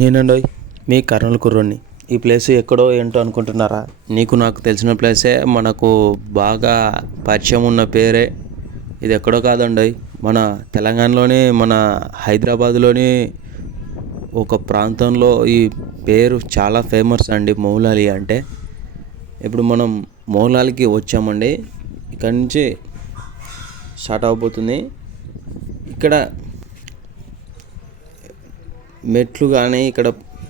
నేనండి మీ కర్నూలు కుర్రోడిని. ఈ ప్లేస్ ఎక్కడో ఏంటో అనుకుంటున్నారా? నీకు నాకు తెలిసిన ప్లేసే, మనకు బాగా పరిచయం ఉన్న పేరే. ఇది ఎక్కడో కాదండి, మన తెలంగాణలోని, మన హైదరాబాద్లోని ఒక ప్రాంతంలో ఈ పేరు చాలా ఫేమస్ అండి, మౌలాలి అంటే. ఇప్పుడు మనం మౌలాలికి వచ్చామండి. ఇక్కడి నుంచి స్టార్ట్ అవబోతుంది. ఇక్కడ మెట్లు కానీ, ఇక్కడ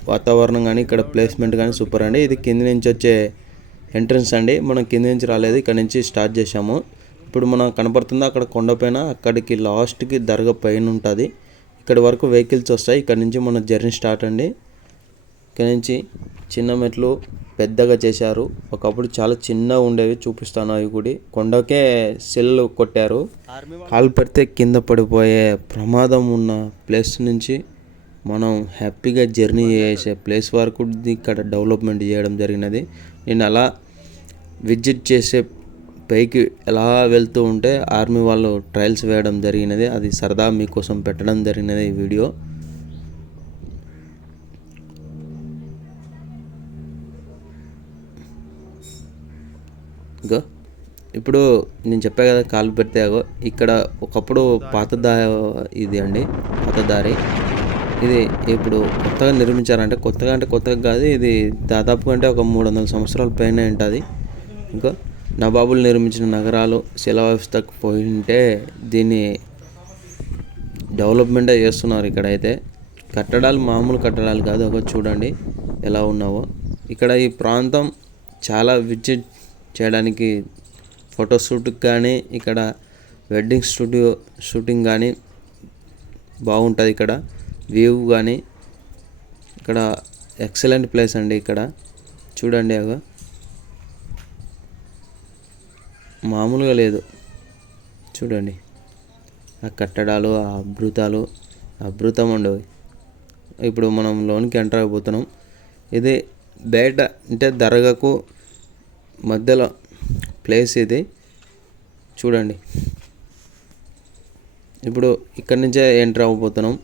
వాతావరణం కానీ, ఇక్కడ ప్లేస్మెంట్ కానీ సూపర్ అండి. ఇది కింది నుంచి వచ్చే ఎంట్రన్స్ అండి. మనం కింది నుంచి రాలేదు, ఇక్కడ నుంచి స్టార్ట్ చేసాము. ఇప్పుడు మనం కనపడుతుంది అక్కడ కొండపైన, అక్కడికి లాస్ట్కి దర్గా పైన ఉంటుంది. ఇక్కడ వరకు వెహికల్స్ వస్తాయి. ఇక్కడ నుంచి మన జర్నీ స్టార్ట్ అండి. ఇక్కడ నుంచి చిన్న మెట్లు పెద్దగా చేశారు. ఒకప్పుడు చాలా చిన్నగా ఉండేవి, చూపిస్తాను. అవి కూడా కొండకే సెల్ కొట్టారు. కాలు పెడితే కింద పడిపోయే ప్రమాదం ఉన్న ప్లేస్ నుంచి మనం హ్యాపీగా జర్నీ చేసే ప్లేస్ వరకు ఇక్కడ డెవలప్మెంట్ చేయడం జరిగినది. నేను అలా విజిట్ చేసే పైకి ఎలా వెళ్తూ ఉంటే ఆర్మీ వాళ్ళు ట్రయల్స్ వేయడం జరిగినది. అది సరదా మీకోసం పెట్టడం జరిగినది ఈ వీడియో. ఇంకా ఇప్పుడు నేను చెప్పా కదా, కాలు పెడితే ఇక్కడ ఒకప్పుడు ఇది అండి పాత దారి. ఇది ఇప్పుడు కొత్తగా నిర్మించారంటే, కొత్తగా కాదు, ఇది దాదాపుగా అంటే ఒక 300 సంవత్సరాల పైన ఉంటుంది. ఇంకా నవాబులు నిర్మించిన నగరాలు శిలా వ్యవస్థకు పోయి ఉంటే దీన్ని డెవలప్మెంటే చేస్తున్నారు. ఇక్కడైతే కట్టడాలు మామూలు కట్టడాలు కాదు. ఒక చూడండి ఎలా ఉన్నావో. ఇక్కడ ఈ ప్రాంతం చాలా విజిట్ చేయడానికి, ఫోటోషూట్కి కానీ, ఇక్కడ వెడ్డింగ్ షూటింగ్ కానీ బాగుంటుంది. ఇక్కడ వ్యూ కానీ, ఇక్కడ ఎక్సలెంట్ ప్లేస్ అండి. ఇక్కడ చూడండి, మామూలుగా లేదు. చూడండి ఆ కట్టడాలు, ఆ అద్భుతం ఉండవు. ఇప్పుడు మనం లోనికి ఎంటర్ అయిపోతున్నాం. ఇది బయట అంటే దర్గాకు మధ్యలో ప్లేస్ ఇది. చూడండి, ఇప్పుడు ఇక్కడి నుంచే ఎంటర్ అవ్వబోతున్నాం.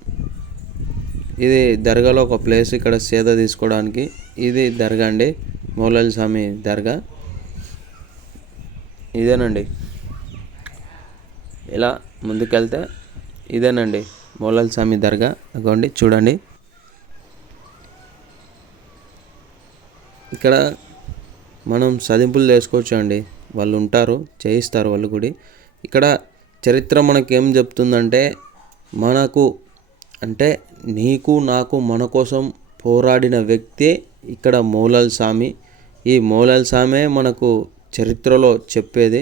ఇది దర్గాలో ఒక ప్లేస్, ఇక్కడ సేద తీసుకోవడానికి. ఇది దర్గా అండి, మౌలాలి స్వామి దర్గా. ఇదేనండి, ఇలా ముందుకెళ్తే ఇదేనండి మౌలాలి స్వామి దర్గా. అగోండి చూడండి. ఇక్కడ మనం సదింపులు చేసుకోవచ్చు అండి, వాళ్ళు ఉంటారు, చేయిస్తారు వాళ్ళు కూడా. ఇక్కడ చరిత్ర మనకేం చెప్తుందంటే, మనకు అంటే నీకు నాకు మన కోసం పోరాడిన వ్యక్తి ఇక్కడ మౌలాలి స్వామి. ఈ మౌలాలి స్వామే మనకు చరిత్రలో చెప్పేది.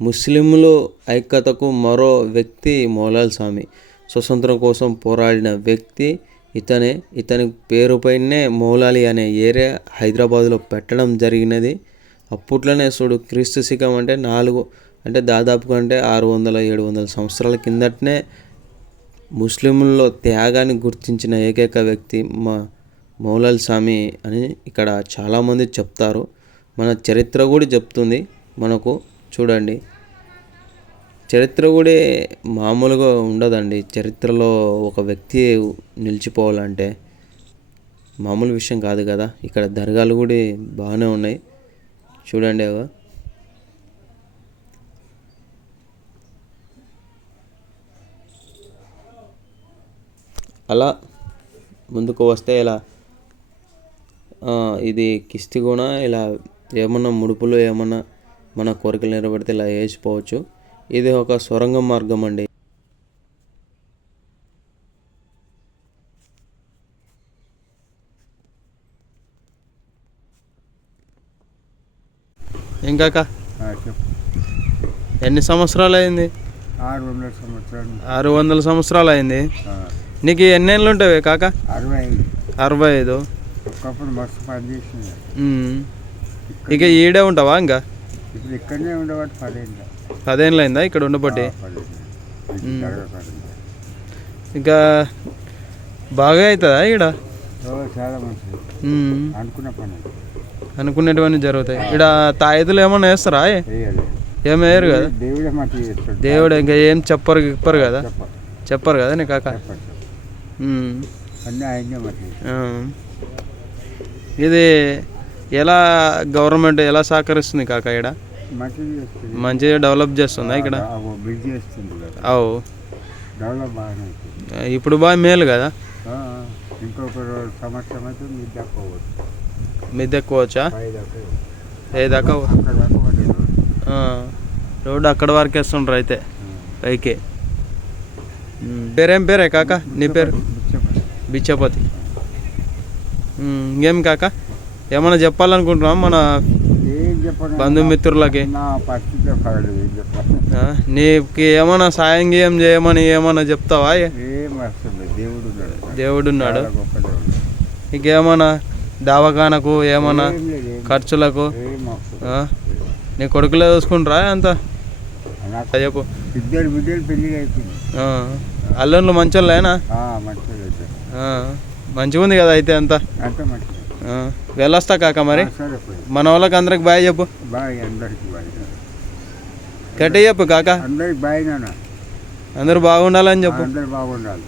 ముస్లింలు ఐక్యతకు మరో వ్యక్తి మౌలాలి స్వామి. స్వతంత్రం కోసం పోరాడిన వ్యక్తి ఇతనే. ఇతని పేరుపైనే మౌలాలి అనే ఏరియా హైదరాబాద్లో పెట్టడం జరిగినది. అప్పట్లోనే చూడు, క్రీస్తు శకం అంటే దాదాపుగా అంటే 600-700 సంవత్సరాల కిందటనే ముస్లింల్లో త్యాగాన్ని గుర్తించిన ఏకైక వ్యక్తి మా మౌలాలి స్వామి అని ఇక్కడ చాలామంది చెప్తారు. మన చరిత్ర కూడా చెప్తుంది మనకు. చూడండి, చరిత్ర కూడా మామూలుగా ఉండదండి. చరిత్రలో ఒక వ్యక్తి నిలిచిపోవాలంటే మామూలు విషయం కాదు కదా. ఇక్కడ దర్గాలు కూడా బాగానే ఉన్నాయి. చూడండి, అలా ముందుకు వస్తే ఇలా ఇది కిస్తిగూన. ఇలా ఏమన్నా ముడుపులు, ఏమన్నా మన కోరికలు నెరవేరితే ఇలా వేసిపోవచ్చు. ఇది ఒక సొరంగ మార్గం అండి. ఇంకా ఎన్ని సంవత్సరాలు అయింది? 600 సంవత్సరాలు అయింది. నీకు ఎన్ని ఏళ్ళు ఉంటాయి కాక? 65. ఒకప్పుడు మస్తు పని చేసింది. ఇక ఈడే ఉంటావా? ఇంకా ఇప్పుడు ఇక్కడనే ఉండబట్టి 10 ఏళ్ళు అయిందా ఇక్కడ ఉండబట్టి? ఇంకా బాగా అవుతుందా ఈడ? చాలా మంచిది. అనుకున్న పని, అనుకునేటివన్నీ జరుగుతాయి. ఇక్కడ తాయిదులు ఏమన్నా వేస్తారా? ఏం వేయరు కదా. దేవుడు ఇంకా ఏం చెప్పరు కదా. నీకు కాక అన్నీ ఆయనే మరి. ఆ. ఇది ఎలా గవర్నమెంట్ ఎలా సహకరిస్తుంది కాక ఇక్కడ మంచిగా చేస్తుంది. మంచిగా డెవలప్ చేస్తుందా ఇక్కడ? బిల్డ్ చేస్తుంది కదా, అవు డెవలప్ బాగానే అవుతుంది. ఇప్పుడు బాగా మేలు కదా. ఇంకొక సంవత్సరం అయితే మీరు దక్కోవచ్చు, మిద్దె ఎక్కువచ్చా? పై దాకా ఏ దాకా అక్కడ దాకా పడే రోడ్డు. రోడ్డు అక్కడ వరకు వేస్తుండ్రు అయితే పైకి. పేరేం పేరే కాక నీ పేరు? ముచ్చపల్లి. బిచ్చపతి. ఇంకేం కాక ఏమన్నా చెప్పాలనుకుంటున్నాం మన ఏం చెప్పను, బంధుమిత్రులకి? నా పరిస్థితి పడలేదు, ఏం చెప్పాలి. నీకు ఏమన్నా సాయం గీయం చేయమని ఏమన్నా చెప్తావా? ఏం వస్తుంది, దేవుడు ఉన్నాడు, దేవుడు ఉన్నాడు. చాలా గొప్ప దేవుడు. నీకేమన్నా దవాఖానకు ఏమన్నా ఏం లేదు, ఏం ఖర్చులకు ఏం అవసరం. ఆ? నీ కొడుకులే చూసుకుంటారా అంత? నాకు చెప్పు. ఇద్దరు బిడ్డలు పెళ్ళి అయిపోయింది. అల్లుళ్ళు మంచోళ్ళేనా? మంచిగా అయితే మంచిగా ఉంది కదా అయితే అంతా. అంతా మంచిగా. వెళ్ళొస్తా కాక మరి. సరే పోయి మన వాళ్ళకి అందరికి బాయ్ చెప్పు. బాయ్, అందరికి బాయ్, గట్టి చెప్పు కాక. అందరికి బాయ్ నాన్న, అందరూ బాగుండాలని చెప్పు. అందరు బాగుండాలి.